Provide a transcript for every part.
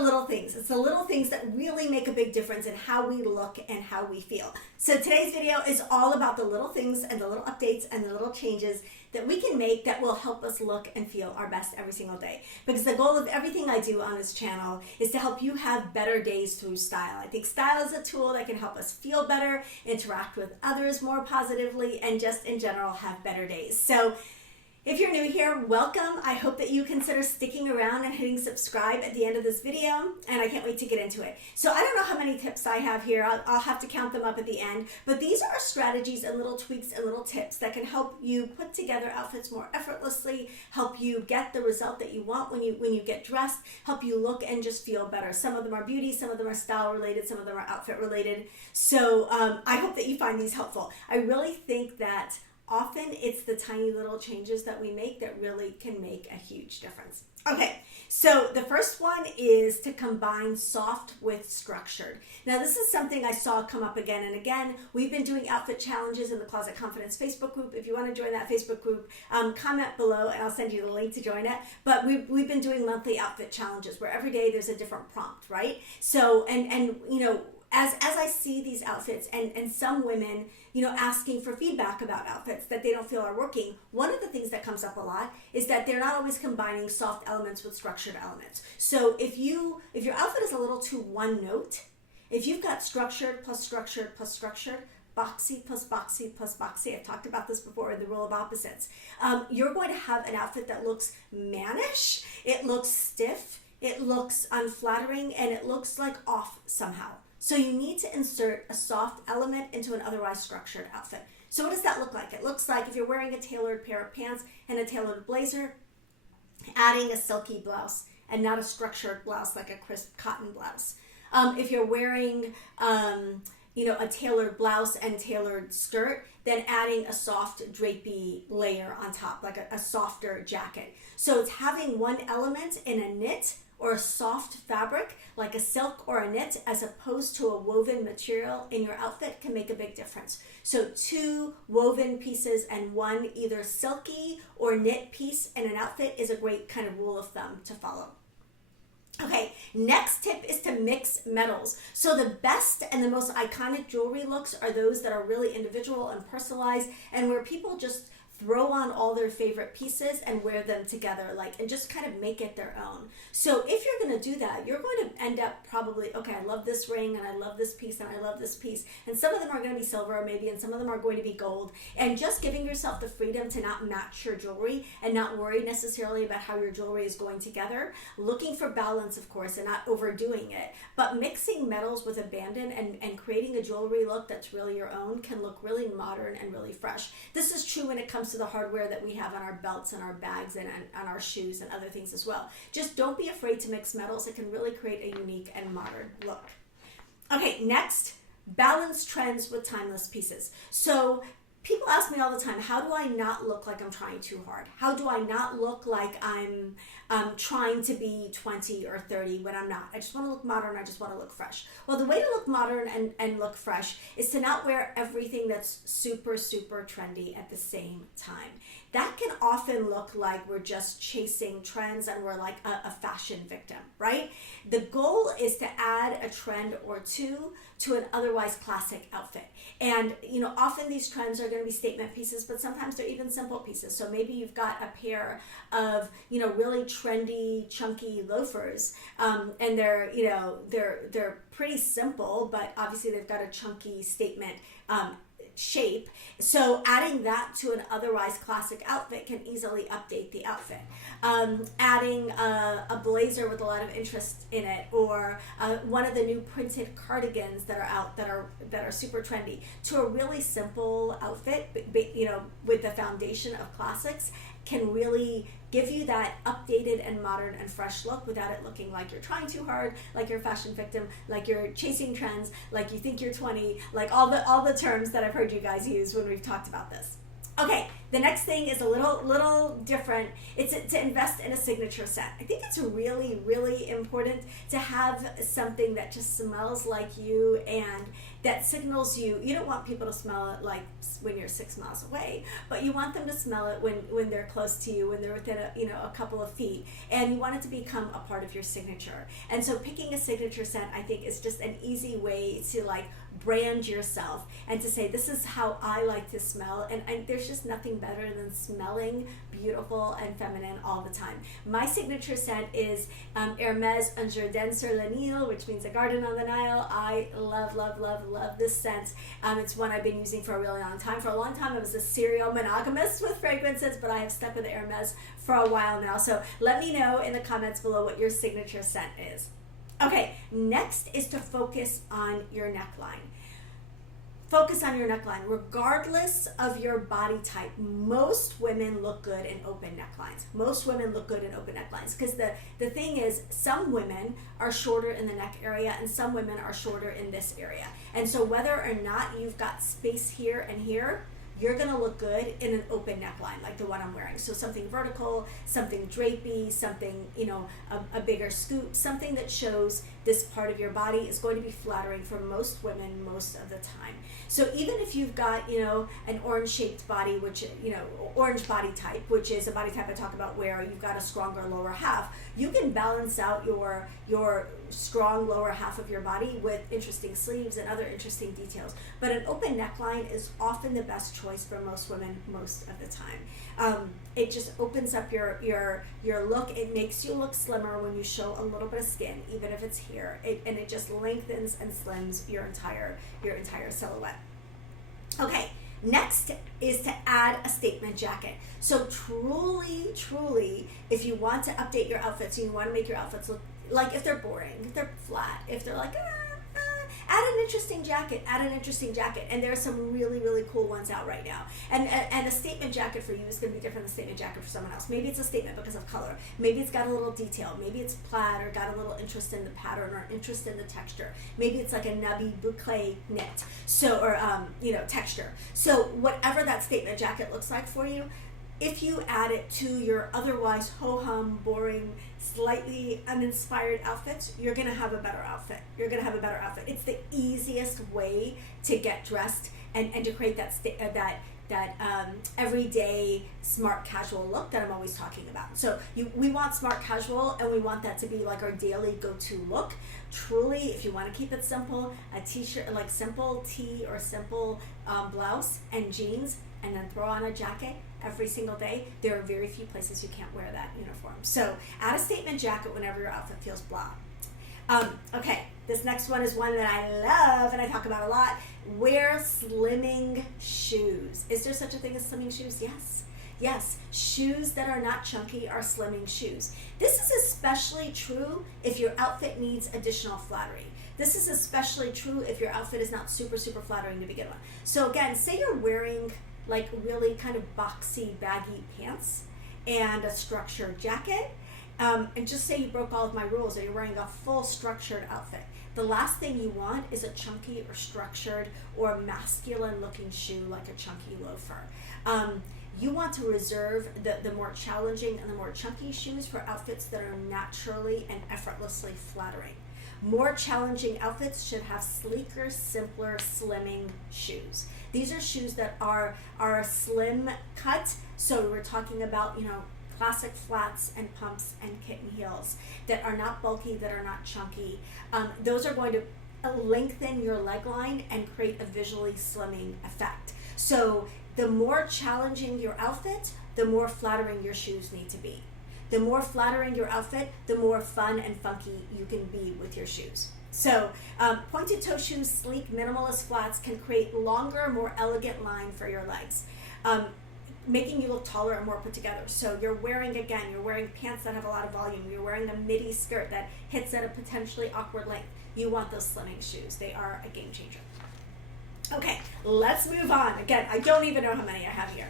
the little things. It's the little things that really make a big difference in how we look and how we feel. So today's video is all about the little things and the little updates and the little changes that we can make that will help us look and feel our best every single day. Because the goal of everything I do on this channel is to help you have better days through style. I think style is a tool that can help us feel better, interact with others more positively, and just in general have better days. So if you're new here, welcome. I hope that you consider sticking around and hitting subscribe at the end of this video, and I can't wait to get into it. So I don't know how many tips I have here. I'll have to count them up at the end, but these are strategies and little tweaks and little tips that can help you put together outfits more effortlessly, help you get the result that you want when you get dressed, help you look and just feel better. Some of them are beauty, some of them are style related, some of them are outfit related. So I hope that you find these helpful. I really think that often it's the tiny little changes that we make that really can make a huge difference. Okay, so the first one is to combine soft with structured. Now this is something I saw come up again and again. We've been doing outfit challenges in the Closet Confidence Facebook group. If you want to join that Facebook group, comment below and I'll send you the link to join it. But we've been doing monthly outfit challenges where every day there's a different prompt, right? So, and you know, as I see these outfits and some women, you know, asking for feedback about outfits that they don't feel are working, one of the things that comes up a lot is that they're not always combining soft elements with structured elements. So if your outfit is a little too one note, if you've got structured plus structured plus structured, boxy plus boxy plus boxy, I've talked about this before, the rule of opposites, you're going to have an outfit that looks mannish, it looks stiff, it looks unflattering, and it looks like off somehow. So you need to insert a soft element into an otherwise structured outfit. So what does that look like? It looks like if you're wearing a tailored pair of pants and a tailored blazer, adding a silky blouse and not a structured blouse like a crisp cotton blouse. If you're wearing you know, a tailored blouse and tailored skirt, then adding a soft drapey layer on top, like a softer jacket. So it's having one element in a knit or a soft fabric like a silk or a knit as opposed to a woven material in your outfit can make a big difference. So two woven pieces and one either silky or knit piece in an outfit is a great kind of rule of thumb to follow. Okay, next tip is to mix metals. So the best and the most iconic jewelry looks are those that are really individual and personalized and where people just throw on all their favorite pieces and wear them together, and just kind of make it their own. So if you're going to do that, you're going to end up probably, okay, I love this ring and I love this piece and I love this piece. And some of them are going to be silver maybe, and some of them are going to be gold. And just giving yourself the freedom to not match your jewelry and not worry necessarily about how your jewelry is going together. Looking for balance, of course, and not overdoing it. But mixing metals with abandon and creating a jewelry look that's really your own can look really modern and really fresh. This is true when it comes to the hardware that we have on our belts and our bags and on our shoes and other things as well. Just don't be afraid to mix metals. It can really create a unique and modern look. Okay, next, balance trends with timeless pieces. So people ask me all the time, how do I not look like I'm trying too hard? How do I not look like I'm trying to be 20 or 30 when I'm not? I just want to look modern. I just want to look fresh. Well, the way to look modern and look fresh is to not wear everything that's super, super trendy at the same time. That can often look like we're just chasing trends and we're like a fashion victim, right? The goal is to add a trend or two to an otherwise classic outfit. And, you know, often these trends are going to be statement pieces, but sometimes they're even simple pieces. So maybe you've got a pair of, you know, really trendy, chunky loafers, and they're, you know, they're pretty simple, but obviously they've got a chunky statement shape. So adding that to an otherwise classic outfit can easily update the outfit. Adding a blazer with a lot of interest in it, or one of the new printed cardigans that are out that are super trendy, to a really simple outfit, you know, with the foundation of classics, can really give you that updated and modern and fresh look without it looking like you're trying too hard, like you're a fashion victim, like you're chasing trends, like you think you're 20, like all the terms that I've heard you guys use when we've talked about this. Okay, the next thing is a little different. It's to invest in a signature scent. I think it's really, really important to have something that just smells like you and that signals you. You don't want people to smell it like when you're 6 miles away, but you want them to smell it when they're close to you, when they're within a couple of feet, and you want it to become a part of your signature. And so picking a signature scent, I think, is just an easy way to like brand yourself and to say, this is how I like to smell, and there's just nothing better than smelling beautiful and feminine all the time. My signature scent is Hermes Un Jardin sur le Nil, which means a garden on the Nile. I love, love, love, love this scent. It's one I've been using for a really long time. For a long time I was a serial monogamist with fragrances, but I have stuck with Hermes for a while now. So let me know in the comments below what your signature scent is. Okay, next is to focus on your neckline. Focus on your neckline. Regardless of your body type, most women look good in open necklines. Most women look good in open necklines because the thing is, some women are shorter in the neck area and some women are shorter in this area. And so whether or not you've got space here and here, you're gonna look good in an open neckline like the one I'm wearing. So something vertical, something drapey, something, a bigger scoop, something that shows this part of your body is going to be flattering for most women most of the time. So even if you've got, an orange shaped body, which, orange body type, which is a body type I talk about where you've got a stronger lower half, you can balance out your strong lower half of your body with interesting sleeves and other interesting details. But an open neckline is often the best choice for most women most of the time. It just opens up your look. It makes you look slimmer when you show a little bit of skin, even if it's here. And it just lengthens and slims your entire silhouette. Okay, next is to add a statement jacket. So truly, if you want to update your outfits and you want to make your outfits look like, if they're boring, if they're flat, if they're like, add an interesting jacket, and there are some really, really cool ones out right now. And a statement jacket for you is going to be different than a statement jacket for someone else. Maybe it's a statement because of color. Maybe it's got a little detail. Maybe it's plaid or got a little interest in the pattern or interest in the texture. Maybe it's like a nubby boucle knit, texture. So whatever that statement jacket looks like for you, if you add it to your otherwise ho-hum, boring, slightly uninspired outfits, you're gonna have a better outfit. It's the easiest way to get dressed and to create that everyday smart casual look that I'm always talking about. So we want smart casual, and we want that to be like our daily go-to look. Truly, if you want to keep it simple, a t-shirt, like simple tee or simple blouse and jeans, and then throw on a jacket every single day, there are very few places you can't wear that uniform. So add a statement jacket whenever your outfit feels blah. Okay, this next one is one that I love and I talk about a lot. Wear slimming shoes. Is there such a thing as slimming shoes? Yes, shoes that are not chunky are slimming shoes. This is especially true if your outfit needs additional flattery. This is especially true if your outfit is not super, super flattering to begin with. So again, say you're wearing like really kind of boxy, baggy pants and a structured jacket, and just say you broke all of my rules or you're wearing a full structured outfit. The last thing you want is a chunky or structured or masculine looking shoe like a chunky loafer. You want to reserve the more challenging and the more chunky shoes for outfits that are naturally and effortlessly flattering. More challenging outfits should have sleeker, simpler, slimming shoes. These are shoes that are slim cut. So we're talking about, classic flats and pumps and kitten heels that are not bulky, that are not chunky. Those are going to lengthen your leg line and create a visually slimming effect. So the more challenging your outfit, the more flattering your shoes need to be. The more flattering your outfit, the more fun and funky you can be with your shoes. So pointed toe shoes, sleek, minimalist flats can create longer, more elegant line for your legs, making you look taller and more put together. So you're wearing pants that have a lot of volume. You're wearing a midi skirt that hits at a potentially awkward length. You want those slimming shoes. They are a game changer. Okay, let's move on. Again, I don't even know how many I have here.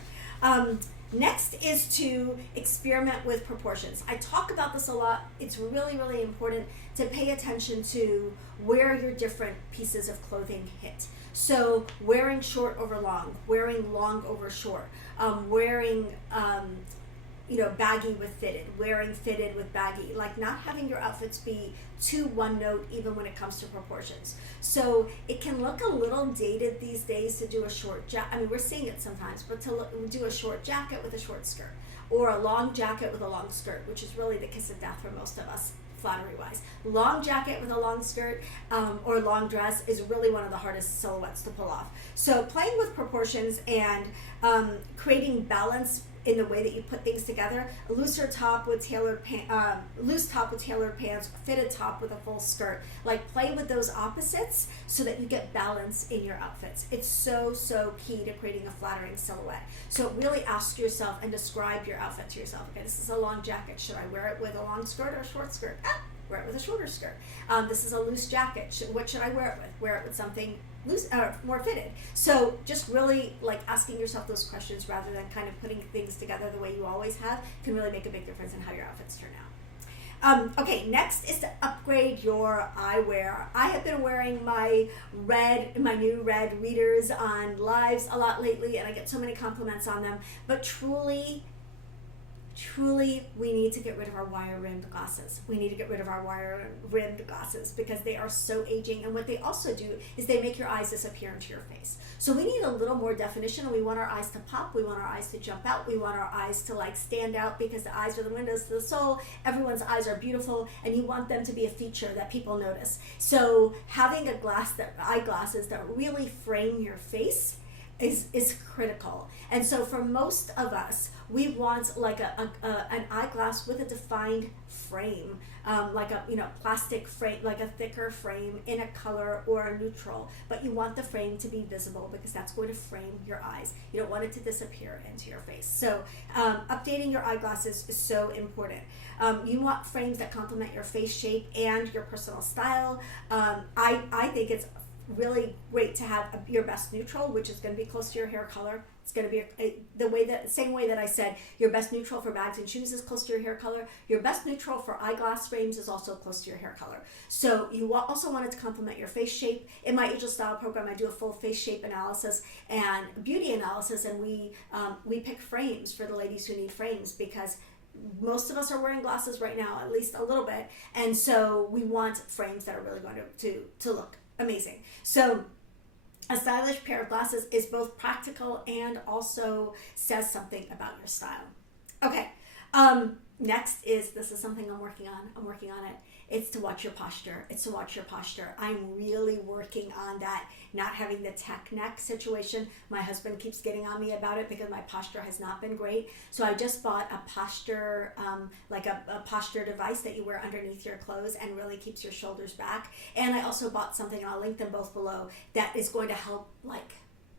Next is to experiment with proportions. I talk about this a lot. It's really, really important to pay attention to where your different pieces of clothing hit. So wearing short over long, wearing long over short, wearing baggy with fitted, wearing fitted with baggy, like not having your outfits be too one note even when it comes to proportions. So it can look a little dated these days to do a short jacket. I mean, we're seeing it sometimes, but to do a short jacket with a short skirt, or a long jacket with a long skirt, which is really the kiss of death for most of us, flattery wise. Long jacket with a long skirt or long dress is really one of the hardest silhouettes to pull off. So playing with proportions and creating balance in the way that you put things together, a looser top with tailored loose top with tailored pants, fitted top with a full skirt. Like, play with those opposites so that you get balance in your outfits. It's so, so key to creating a flattering silhouette. So really ask yourself and describe your outfit to yourself. Okay, this is a long jacket. Should I wear it with a long skirt or a short skirt? Wear it with a shorter skirt. This is a loose jacket. What should I wear it with? Wear it with something loose, more fitted. So just really like asking yourself those questions rather than kind of putting things together the way you always have can really make a big difference in how your outfits turn out. Okay, next is to upgrade your eyewear. I have been wearing my new red readers on lives a lot lately, and I get so many compliments on them, but truly, we need to get rid of our wire-rimmed glasses. We need to get rid of our wire-rimmed glasses because they are so aging, and what they also do is they make your eyes disappear into your face. So we need a little more definition, and we want our eyes to pop. We want our eyes to jump out. We want our eyes to like stand out because the eyes are the windows to the soul. Everyone's eyes are beautiful, and you want them to be a feature that people notice. So having eyeglasses that really frame your face is critical. And so for most of us, we want like an eyeglass with a defined frame, like a plastic frame, like a thicker frame in a color or a neutral. But you want the frame to be visible because that's going to frame your eyes. You don't want it to disappear into your face. So updating your eyeglasses is so important. You want frames that complement your face shape and your personal style. I think it's really great to have your best neutral, which is going to be close to your hair color. It's going to be same way that I said your best neutral for bags and shoes is close to your hair color. Your best neutral for eyeglass frames is also close to your hair color. So you also want it to complement your face shape. In my Angel Style program, I do a full face shape analysis and beauty analysis, and we pick frames for the ladies who need frames because most of us are wearing glasses right now, at least a little bit, and so we want frames that are really going to look amazing. So a stylish pair of glasses is both practical and also says something about your style. Okay, next this is something I'm working on it. It's to watch your posture. I'm really working on that, not having the tech neck situation. My husband keeps getting on me about it because my posture has not been great. So I just bought a posture, like a posture device that you wear underneath your clothes and really keeps your shoulders back. And I also bought something, and I'll link them both below, that is going to help like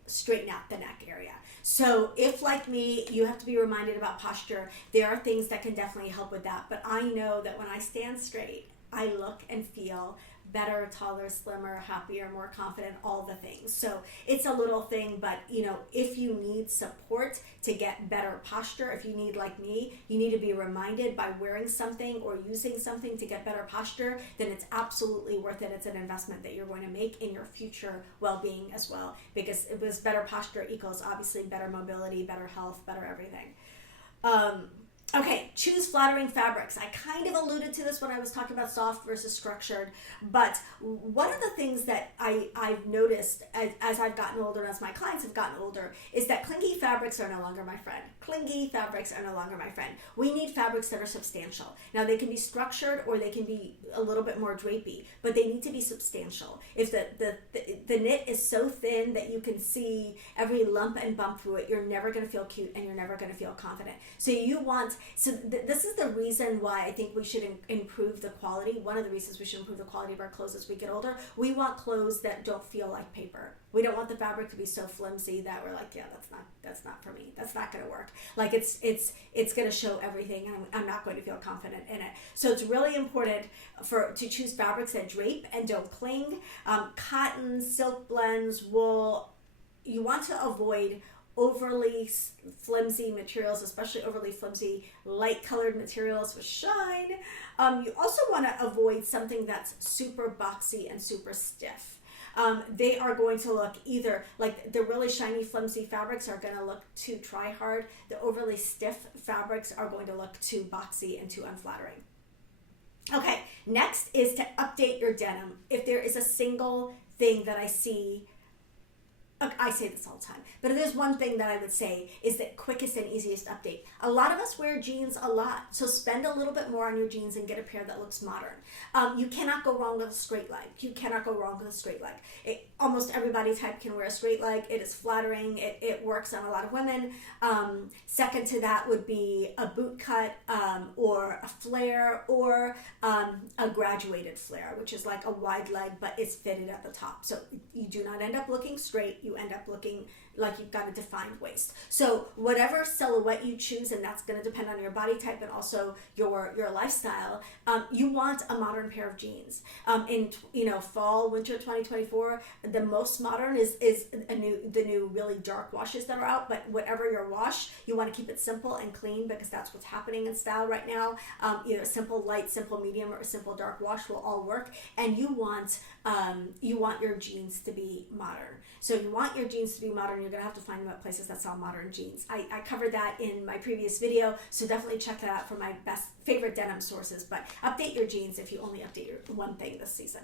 straighten out the neck area. So if, like me, you have to be reminded about posture, there are things that can definitely help with that. But I know that when I stand straight, I look and feel better, taller, slimmer, happier, more confident, all the things. So it's a little thing, but if you need support to get better posture, if you need, like me, you need to be reminded by wearing something or using something to get better posture, then it's absolutely worth it. It's an investment that you're going to make in your future well-being as well, because it was better posture equals obviously better mobility, better health, better everything. Okay, choose flattering fabrics. I kind of alluded to this when I was talking about soft versus structured, but one of the things that I've noticed as I've gotten older, as my clients have gotten older, is that clingy fabrics are no longer my friend. We need fabrics that are substantial. Now, they can be structured or they can be a little bit more drapey, but they need to be substantial. If the knit is so thin that you can see every lump and bump through it, you're never going to feel cute and you're never going to feel confident. So this is the reason why I think we should improve the quality. One of the reasons we should improve the quality of our clothes as we get older. We want clothes that don't feel like paper. We don't want the fabric to be so flimsy that we're like, yeah, that's not for me. That's not going to work. Like it's going to show everything, and I'm not going to feel confident in it. So it's really important to choose fabrics that drape and don't cling. Cotton, silk blends, wool. You want to avoid overly flimsy materials, especially overly flimsy light colored materials with shine. You also want to avoid something that's super boxy and super stiff. They are going to look either like the really shiny flimsy fabrics are going to look too try hard. The overly stiff fabrics are going to look too boxy and too unflattering. Okay, next is to update your denim. If there is a single thing that I see, I say this all the time, but if there's one thing that I would say is the quickest and easiest update. A lot of us wear jeans a lot, so spend a little bit more on your jeans and get a pair that looks modern. You cannot go wrong with a straight leg. You cannot go wrong with a straight leg. Almost everybody type can wear a straight leg. It is flattering. It works on a lot of women. Second to that would be a boot cut or a flare or a graduated flare, which is like a wide leg, but it's fitted at the top. So you do not end up looking straight. You end up looking like you've got a defined waist. So whatever silhouette you choose, and that's going to depend on your body type and also your lifestyle, you want a modern pair of jeans. In fall, winter 2024, the most modern is the new really dark washes that are out. But whatever your wash, you want to keep it simple and clean because that's what's happening in style right now. Either simple light, simple medium, or a simple dark wash will all work. And you want your jeans to be modern. So you want your jeans to be modern. You're going to have to find them at places that sell modern jeans. I covered that in my previous video, so definitely check that out for my favorite denim sources. But update your jeans if you only update your one thing this season.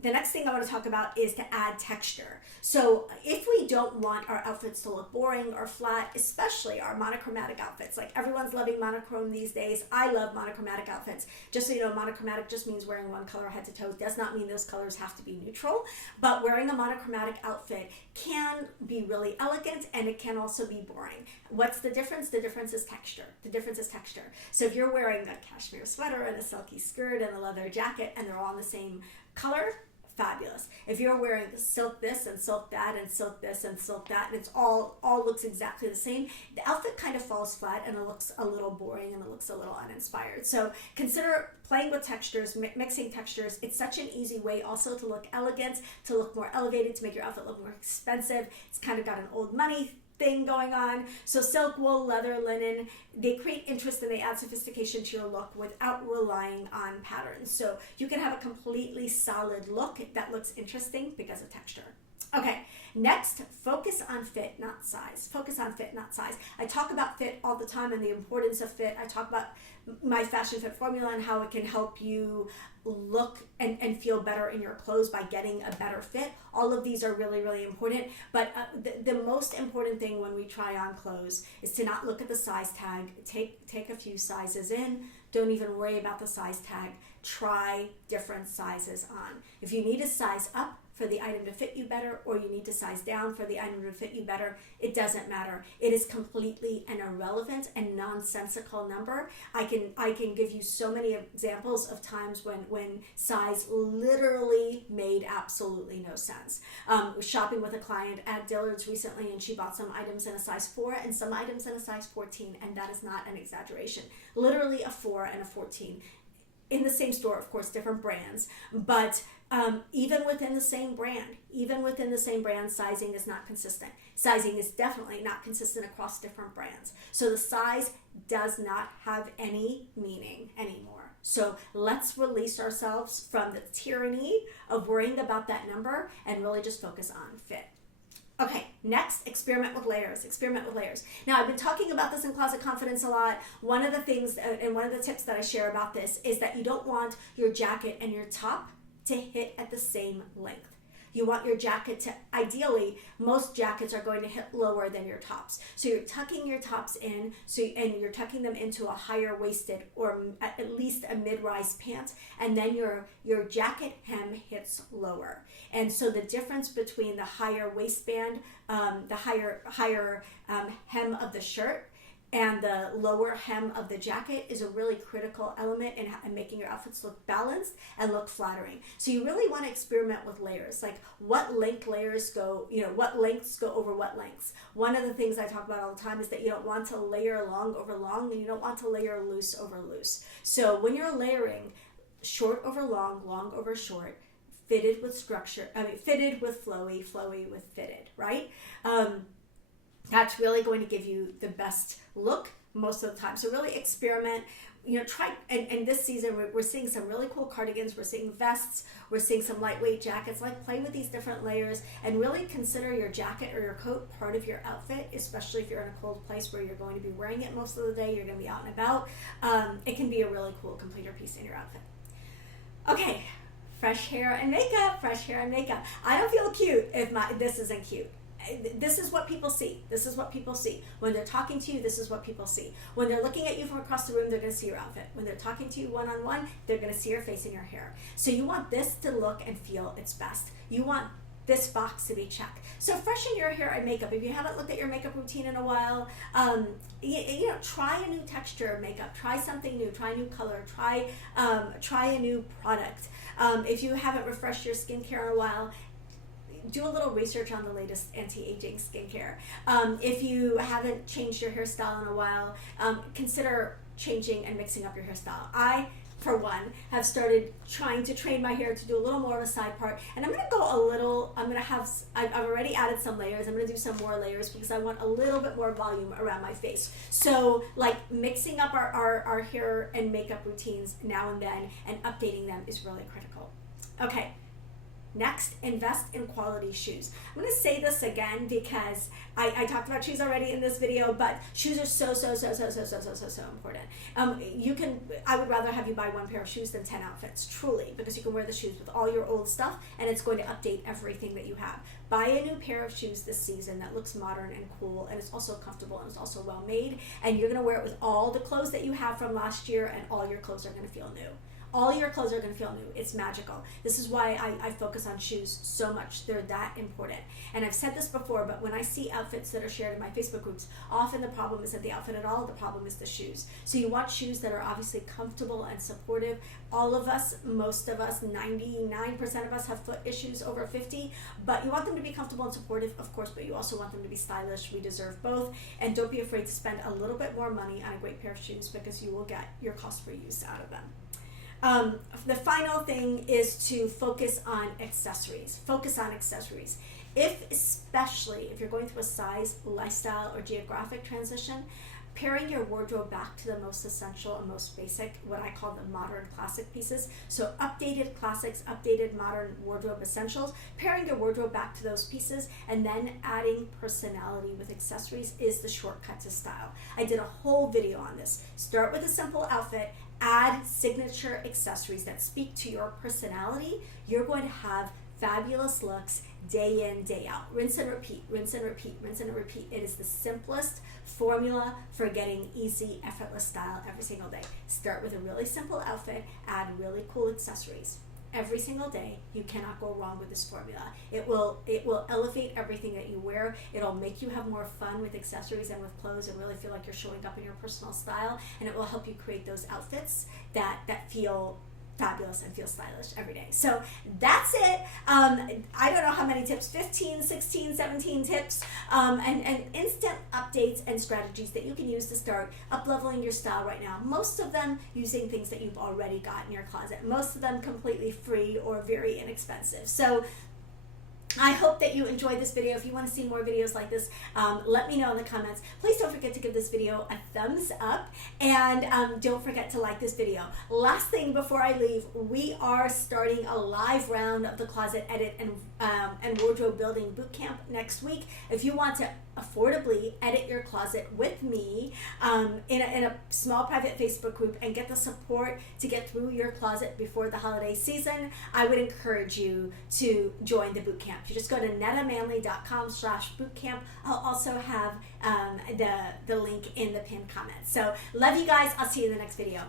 The next thing I want to talk about is to add texture. So if we don't want our outfits to look boring or flat, especially our monochromatic outfits, like everyone's loving monochrome these days. I love monochromatic outfits. Just so you know, monochromatic just means wearing one color head to toe. It does not mean those colors have to be neutral, but wearing a monochromatic outfit can be really elegant and it can also be boring. What's the difference? The difference is texture. The difference is texture. So if you're wearing a cashmere sweater and a silky skirt and a leather jacket and they're all in the same color, fabulous. If you're wearing silk this and silk that and silk this and silk that, and it's all looks exactly the same, the outfit kind of falls flat and it looks a little boring and it looks a little uninspired. So consider playing with textures, mixing textures. It's such an easy way also to look elegant, to look more elevated, to make your outfit look more expensive. It's kind of got an old money thing going on. So silk, wool, leather, linen, they create interest and they add sophistication to your look without relying on patterns. So you can have a completely solid look that looks interesting because of texture. Okay, next, focus on fit, not size. Focus on fit, not size. I talk about fit all the time and the importance of fit. I talk about my Fashion Fit formula and how it can help you look and feel better in your clothes by getting a better fit. All of these are really, really important. But the most important thing when we try on clothes is to not look at the size tag. Take a few sizes in. Don't even worry about the size tag. Try different sizes on. If you need a size up for the item to fit you better, or you need to size down for the item to fit you better, it doesn't matter. It is completely an irrelevant and nonsensical number. I can give you so many examples of times when size literally made absolutely no sense. Was shopping with a client at Dillard's recently, and she bought some items in a size 4 and some items in a size 14, and that is not an exaggeration. Literally a 4 and a 14 in the same store, of course, different brands, but even within the same brand, sizing is not consistent. Sizing is definitely not consistent across different brands. So the size does not have any meaning anymore. So let's release ourselves from the tyranny of worrying about that number and really just focus on fit. Okay, next, experiment with layers. Experiment with layers. Now, I've been talking about this in Closet Confidence a lot. One of the things and one of the tips that I share about this is that you don't want your jacket and your top to hit at the same length. You want your jacket to, ideally, most jackets are going to hit lower than your tops. So you're tucking your tops in, and you're tucking them into a higher waisted or at least a mid-rise pant, and then your jacket hem hits lower. And so the difference between the higher waistband, the higher hem of the shirt, and the lower hem of the jacket is a really critical element in making your outfits look balanced and look flattering. So you really want to experiment with layers, like what lengths go over what lengths. One of the things I talk about all the time is that you don't want to layer long over long, and you don't want to layer loose over loose. So when you're layering short over long, long over short, fitted with structure, fitted with flowy, flowy with fitted, right? That's really going to give you the best look most of the time. So really experiment, try, and this season we're seeing some really cool cardigans, we're seeing vests, we're seeing some lightweight jackets. Like, play with these different layers and really consider your jacket or your coat part of your outfit, especially if you're in a cold place where you're going to be wearing it most of the day, you're going to be out and about. It can be a really cool completer piece in your outfit. Okay, fresh hair and makeup, fresh hair and makeup. I don't feel cute if this isn't cute. This is what people see. This is what people see. When they're talking to you, this is what people see. When they're looking at you from across the room, they're going to see your outfit. When they're talking to you one-on-one, they're going to see your face and your hair. So you want this to look and feel its best. You want this box to be checked. So freshen your hair and makeup. If you haven't looked at your makeup routine in a while, try a new texture of makeup. Try something new. Try a new color. Try a new product. If you haven't refreshed your skincare in a while, do a little research on the latest anti-aging skincare. If you haven't changed your hairstyle in a while, consider changing and mixing up your hairstyle. I, for one, have started trying to train my hair to do a little more of a side part, and I'm going to go a little, I've already added some layers. I'm going to do some more layers because I want a little bit more volume around my face. So like mixing up our hair and makeup routines now and then and updating them is really critical. Okay. Next, invest in quality shoes. I'm going to say this again because I talked about shoes already in this video, but shoes are so important. I would rather have you buy one pair of shoes than 10 outfits, truly, because you can wear the shoes with all your old stuff and it's going to update everything that you have. Buy a new pair of shoes this season that looks modern and cool, and it's also comfortable and it's also well made, and you're going to wear it with all the clothes that you have from last year, and all your clothes are going to feel new. All your clothes are going to feel new. It's magical. This is why I focus on shoes so much. They're that important. And I've said this before, but when I see outfits that are shared in my Facebook groups, often the problem isn't the outfit at all. The problem is the shoes. So you want shoes that are obviously comfortable and supportive. All of us, most of us, 99% of us have foot issues over 50, but you want them to be comfortable and supportive, of course, but you also want them to be stylish. We deserve both. And don't be afraid to spend a little bit more money on a great pair of shoes because you will get your cost per use out of them. The final thing is to focus on accessories. Focus on accessories. Especially if you're going through a size, lifestyle, or geographic transition, paring your wardrobe back to the most essential and most basic, what I call the modern classic pieces. So updated classics, updated modern wardrobe essentials, paring your wardrobe back to those pieces, and then adding personality with accessories is the shortcut to style. I did a whole video on this. Start with a simple outfit, add signature accessories that speak to your personality. You're going to have fabulous looks day in, day out. Rinse and repeat, rinse and repeat, rinse and repeat. It is the simplest formula for getting easy, effortless style every single day. Start with a really simple outfit, add really cool accessories. Every single day, you cannot go wrong with this formula. It will elevate everything that you wear. It'll make you have more fun with accessories and with clothes and really feel like you're showing up in your personal style, and it will help you create those outfits that feel fabulous and feel stylish every day. So that's it. I don't know how many tips, 15, 16, 17 tips, and instant updates and strategies that you can use to start up-leveling your style right now. Most of them using things that you've already got in your closet. Most of them completely free or very inexpensive. So I hope that you enjoyed this video. If you want to see more videos like this, let me know in the comments. Please don't forget to give this video a thumbs up, and don't forget to like this video. Last thing before I leave, we are starting a live round of the Closet Edit and Wardrobe Building Bootcamp next week. If you want to affordably edit your closet with me in a small private Facebook group and get the support to get through your closet before the holiday season, I would encourage you to join the bootcamp. You just go to nettamanley.com/bootcamp. I'll also have the link in the pinned comment. So love you guys. I'll see you in the next video.